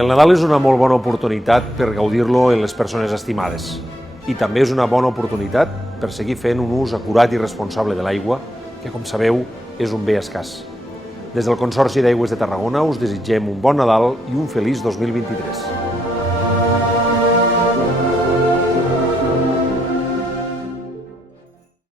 El Nadal és una molt bona oportunitat per gaudir-lo en les persones estimades i també és una bona oportunitat per seguir fent un ús acurat i responsable de l'aigua, que, com sabeu, és un bé escàs. Des del Consorci d'Aigües de Tarragona us desitgem un bon Nadal i un feliç 2023.